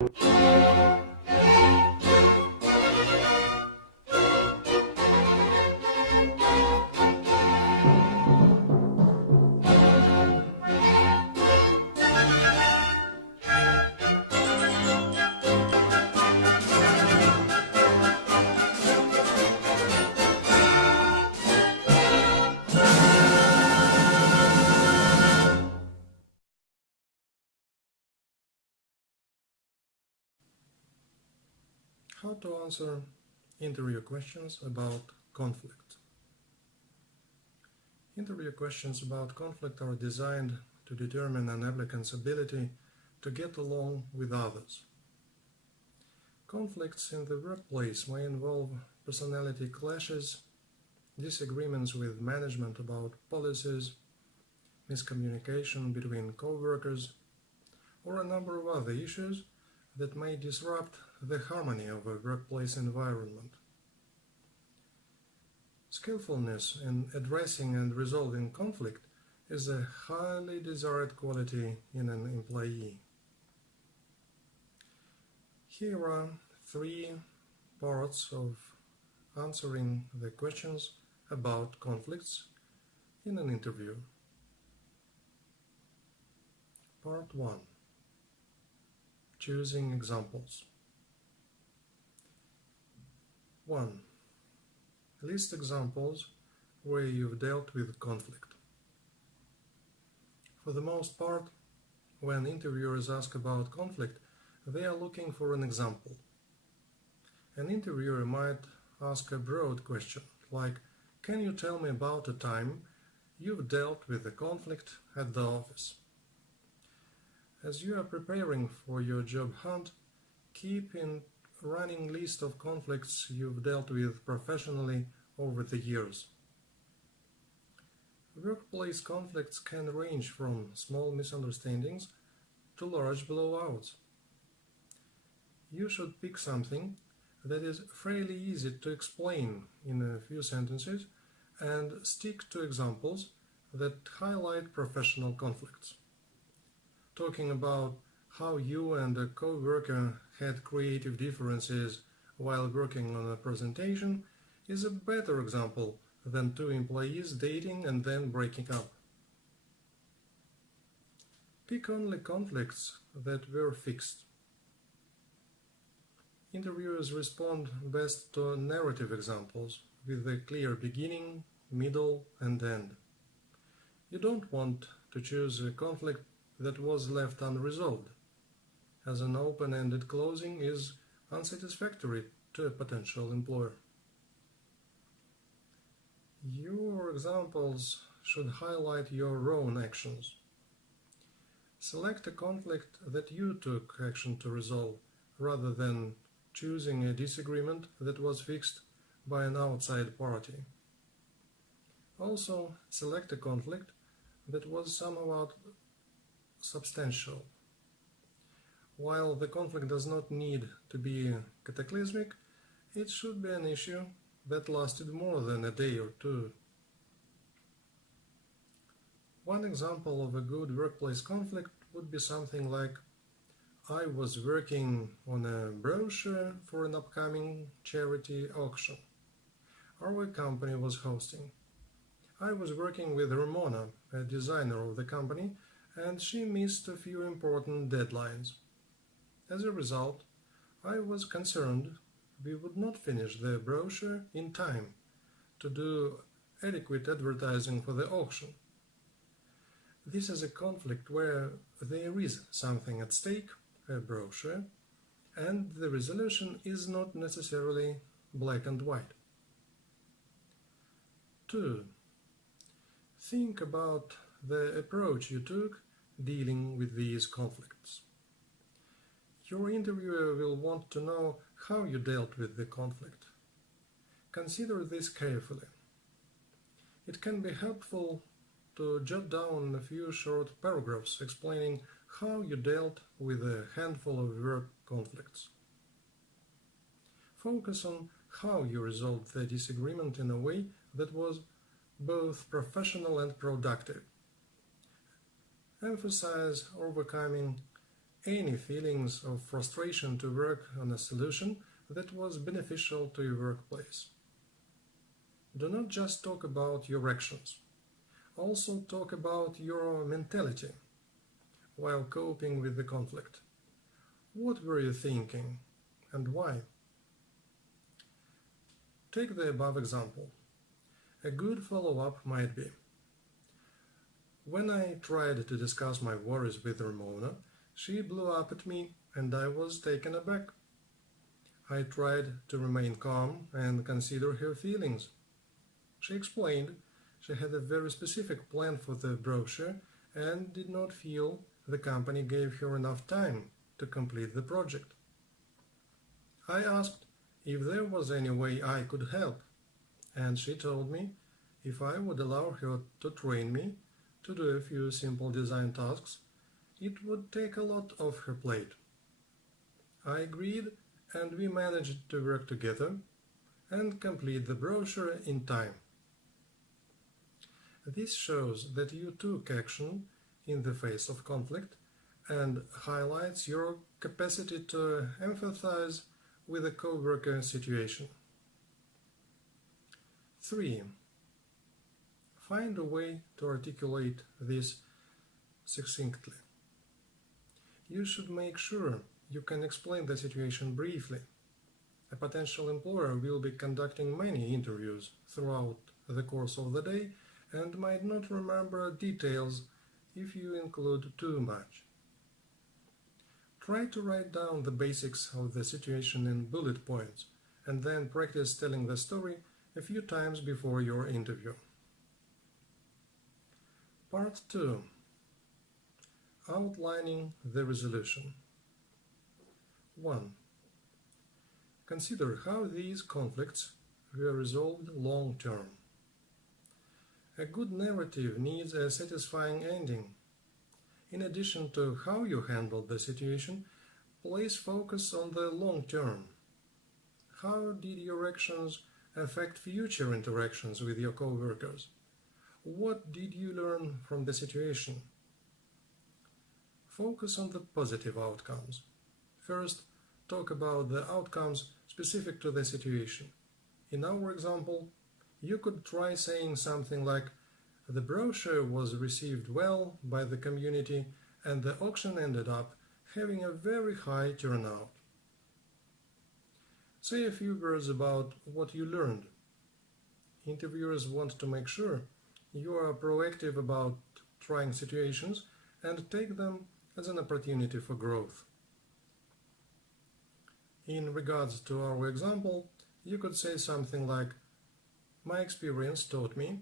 How to answer interview questions about conflict. Interview questions about conflict are designed to determine an applicant's ability to get along with others. Conflicts in the workplace may involve personality clashes, disagreements with management about policies, miscommunication between co-workers, or a number of other issues that may disrupt the harmony of a workplace environment. Skillfulness in addressing and resolving conflict is a highly desired quality in an employee. Here are 3 parts of answering the questions about conflicts in an interview. Part 1. Choosing examples. 1. List examples where you've dealt with conflict. For the most part, when interviewers ask about conflict, they are looking for an example. An interviewer might ask a broad question, like, "Can you tell me about a time you've dealt with a conflict at the office?" As you are preparing for your job hunt, keep a running list of conflicts you've dealt with professionally over the years. Workplace conflicts can range from small misunderstandings to large blowouts. You should pick something that is fairly easy to explain in a few sentences and stick to examples that highlight professional conflicts. Talking about how you and a co-worker had creative differences while working on a presentation is a better example than 2 employees dating and then breaking up. Pick only conflicts that were fixed. Interviewers respond best to narrative examples with a clear beginning, middle, and end. You don't want to choose a conflict that was left unresolved, as an open-ended closing is unsatisfactory to a potential employer. Your examples should highlight your own actions. Select a conflict that you took action to resolve, rather than choosing a disagreement that was fixed by an outside party. Also, select a conflict that was somewhat substantial. While the conflict does not need to be cataclysmic, it should be an issue that lasted more than a day or 2. One example of a good workplace conflict would be something like, "I was working on a brochure for an upcoming charity auction our company was hosting. I was working with Ramona, a designer of the company, and she missed a few important deadlines. As a result, I was concerned we would not finish the brochure in time to do adequate advertising for the auction. This is a conflict where there is something at stake, a brochure, and the resolution is not necessarily black and white." 2. Think about the approach you took dealing with these conflicts. Your interviewer will want to know how you dealt with the conflict. Consider this carefully. It can be helpful to jot down a few short paragraphs explaining how you dealt with a handful of work conflicts. Focus on how you resolved the disagreement in a way that was both professional and productive. Emphasize overcoming any feelings of frustration to work on a solution that was beneficial to your workplace. Do not just talk about your actions. Also talk about your mentality while coping with the conflict. What were you thinking and why? Take the above example. A good follow-up might be: when I tried to discuss my worries with Ramona, she blew up at me and I was taken aback. I tried to remain calm and consider her feelings. She explained she had a very specific plan for the brochure and did not feel the company gave her enough time to complete the project. I asked if there was any way I could help, and she told me if I would allow her to train me to do a few simple design tasks, it would take a lot off her plate. I agreed, and we managed to work together and complete the brochure in time. This shows that you took action in the face of conflict and highlights your capacity to empathize with a co-worker situation. 3. Find a way to articulate this succinctly. You should make sure you can explain the situation briefly. A potential employer will be conducting many interviews throughout the course of the day and might not remember details if you include too much. Try to write down the basics of the situation in bullet points and then practice telling the story a few times before your interview. Part 2. Outlining the resolution. 1. Consider how these conflicts were resolved long term. A good narrative needs a satisfying ending. In addition to how you handled the situation, place focus on the long term. How did your actions affect future interactions with your co-workers? What did you learn from the situation? Focus on the positive outcomes. First, talk about the outcomes specific to the situation. In our example, you could try saying something like, the brochure was received well by the community and the auction ended up having a very high turnout. Say a few words about what you learned. Interviewers want to make sure you are proactive about trying situations and take them as an opportunity for growth. In regards to our example, you could say something like, my experience taught me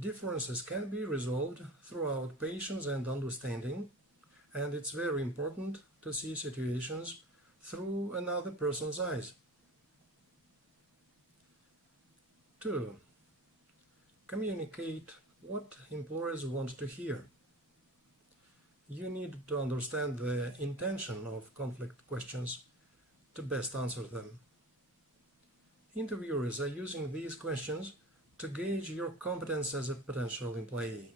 differences can be resolved throughout patience and understanding, and it's very important to see situations through another person's eyes. 2. Communicate what employers want to hear. You need to understand the intention of conflict questions to best answer them. Interviewers are using these questions to gauge your competence as a potential employee.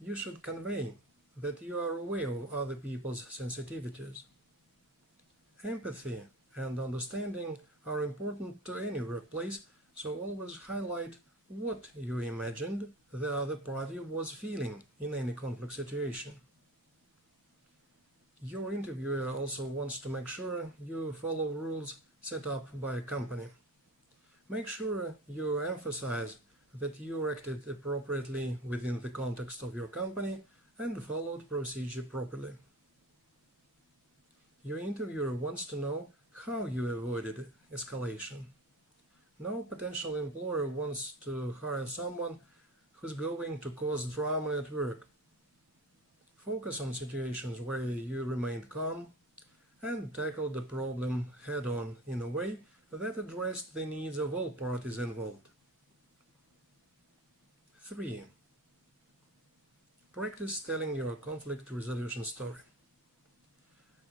You should convey that you are aware of other people's sensitivities. Empathy and understanding are important to any workplace, so always highlight what you imagined the other party was feeling in any conflict situation. Your interviewer also wants to make sure you follow rules set up by a company. Make sure you emphasize that you acted appropriately within the context of your company and followed procedure properly. Your interviewer wants to know how you avoided escalation. No potential employer wants to hire someone who's going to cause drama at work. Focus on situations where you remained calm and tackled the problem head-on in a way that addressed the needs of all parties involved. 3. Practice telling your conflict resolution story.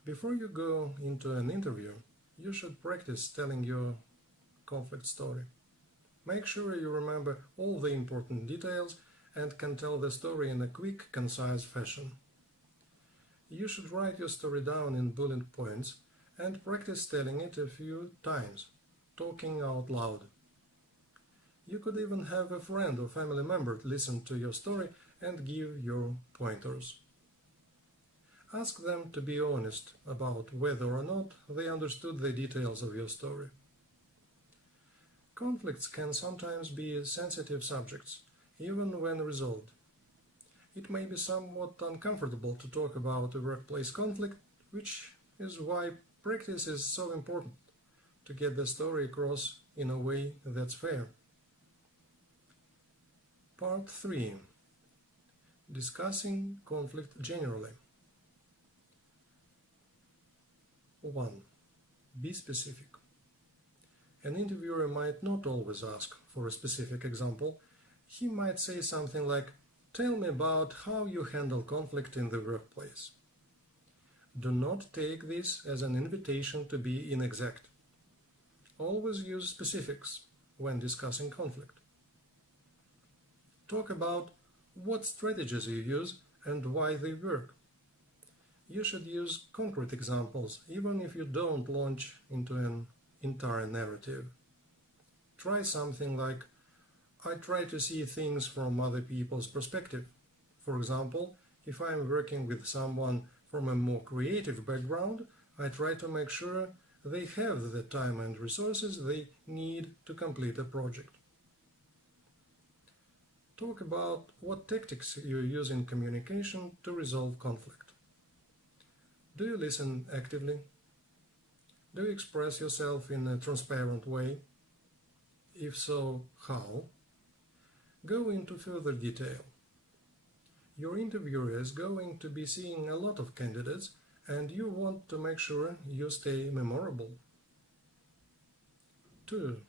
Before you go into an interview, you should practice telling your conflict story. Make sure you remember all the important details and can tell the story in a quick, concise fashion. You should write your story down in bullet points and practice telling it a few times, talking out loud. You could even have a friend or family member listen to your story and give your pointers. Ask them to be honest about whether or not they understood the details of your story. Conflicts can sometimes be sensitive subjects, even when resolved. It may be somewhat uncomfortable to talk about a workplace conflict, which is why practice is so important, to get the story across in a way that's fair. Part 3. Discussing conflict generally. 1. Be specific. An interviewer might not always ask for a specific example. He might say something like, "Tell me about how you handle conflict in the workplace." Do not take this as an invitation to be inexact. Always use specifics when discussing conflict. Talk about what strategies you use and why they work. You should use concrete examples, even if you don't launch into an entire narrative. Try something like, "I try to see things from other people's perspective." For example, if I'm working with someone from a more creative background, I try to make sure they have the time and resources they need to complete a project. Talk about what tactics you use in communication to resolve conflict. Do you listen actively? Do you express yourself in a transparent way? If so, how? Go into further detail. Your interviewer is going to be seeing a lot of candidates, and you want to make sure you stay memorable. 2.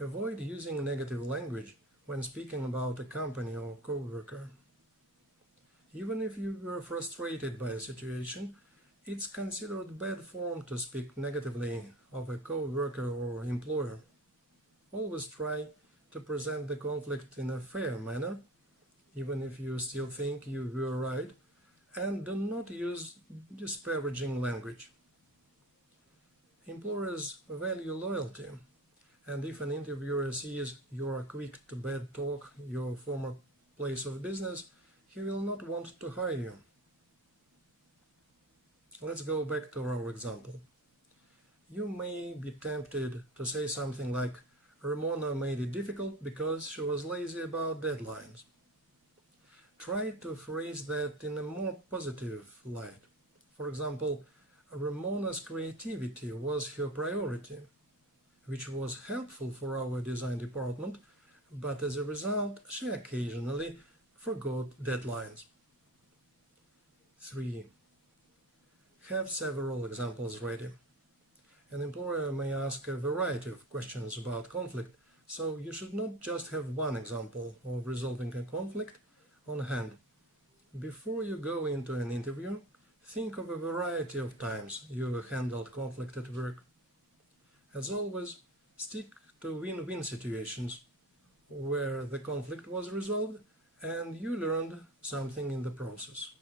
Avoid using negative language when speaking about a company or co-worker. Even if you were frustrated by a situation, it's considered bad form to speak negatively of a co-worker or employer. Always try to present the conflict in a fair manner, even if you still think you were right, and do not use disparaging language. Employers value loyalty, and if an interviewer sees you are quick to bad talk your former place of business, he will not want to hire you. Let's go back to our example. You may be tempted to say something like, "Ramona made it difficult because she was lazy about deadlines." Try to phrase that in a more positive light. For example, "Ramona's creativity was her priority, which was helpful for our design department, but as a result, she occasionally forgot deadlines." 3. Have several examples ready. An employer may ask a variety of questions about conflict, so you should not just have one example of resolving a conflict on hand. Before you go into an interview, think of a variety of times you handled conflict at work. As always, stick to win-win situations where the conflict was resolved and you learned something in the process.